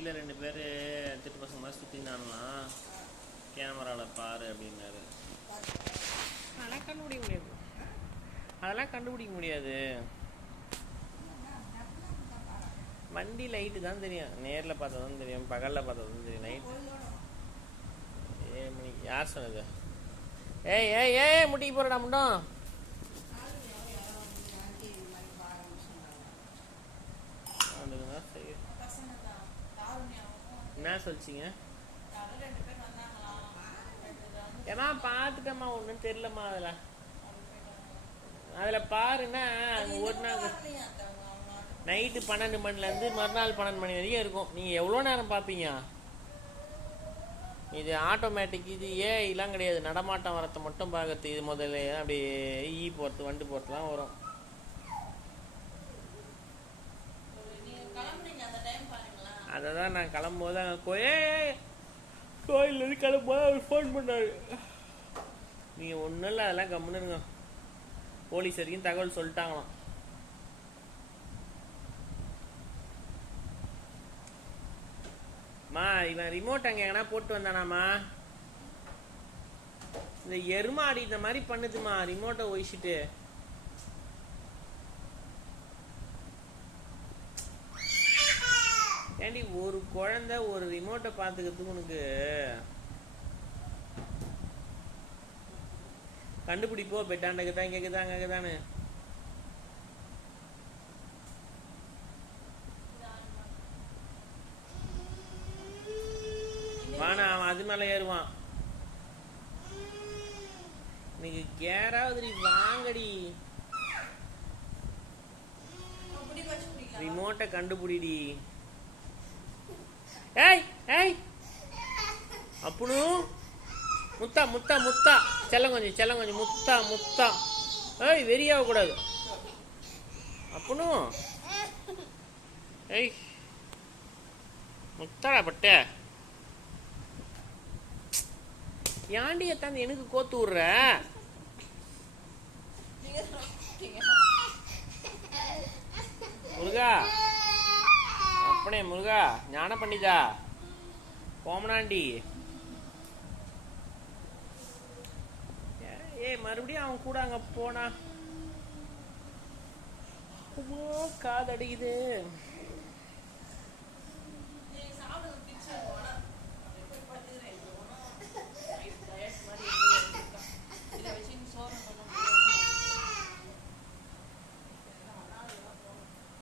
வண்டியில் 2 பேர் எடுத்துட்டு பசங்க மாதிரி சுற்றினாங்களாம். கேமராவில் பாரு அப்படின்னாரு. அதெல்லாம் கண்டுபிடிக்க முடியாது. வண்டி லைட்டு தான் தெரியும். நேரில் பார்த்தா தான் தெரியும், பகலில் பார்த்தா தான் தெரியும். நைட்டு 7 மணிக்கு யார் சொன்னது? ஏய் முட்டிக்கு போகிறடா முட்டம். என்ன சொல்லிச்சிங்க? ஏமா பார்த்துட்டம்மா, ஒன்றும் தெரிலம்மா. அதில் பாருன்னா அது ஒரு நாள் நைட்டு 12 மணிலேருந்து மறுநாள் 12 மணி வரைக்கும் இருக்கும். நீங்கள் எவ்வளோ நேரம் பார்ப்பீங்க? இது ஆட்டோமேட்டிக். இது இதெல்லாம் கிடையாது. நடமாட்டம் வரத்தை மட்டும் பார்க்கறது. இது முதல்ல அப்படியே போகிறது, வண்டு போகிறதுலாம் வரும். அதை தான் நான் கிளம்பும்போது தான் கோயிலேருந்து கிளம்பும்போது அவர் ஃபோன் பண்ணார். நீங்கள் ஒன்றும் இல்லை, அதெல்லாம் கம்முன்னுங்க. போலீஸ் வரைக்கும் தகவல் சொல்லிட்டாங்களாம். இவன் ரிமோட் அங்கே எங்கன்னா போட்டு வந்தானாமா? இந்த எருமாடி இந்த மாதிரி பண்ணுதுமா, ரிமோட்டை ஒழிச்சிட்டு. ஏண்டி ஒரு குழந்தை ஒரு ரிமோட்டை பார்த்துக்கிறதுக்கு உனக்கு கண்டுபிடிப்போ? பெட்டாண்டக்கு தான் கேக்குதான்னு. வானா அவன் அது மேல ஏறுவான். நீங்க கேராவது வாங்கடி, ரிமோட்டை கண்டுபிடிடி. ஏய் அப்புனு முத்தா முத்தா முத்தா செல்லம் கொஞ்சம் முத்தா. ஏய் வெறியாக கூடாது அப்புனு. ஏய் முத்தாடா பட்ட. ஏண்டி எத்தாந்து எனக்கு கோத்து விடுற? முருகா, அப்பனே முருகா, ஞான பண்ணிதா போமனாண்டி. மறுபடியும் அவன் கூட அங்க போனா காதடிக்குது.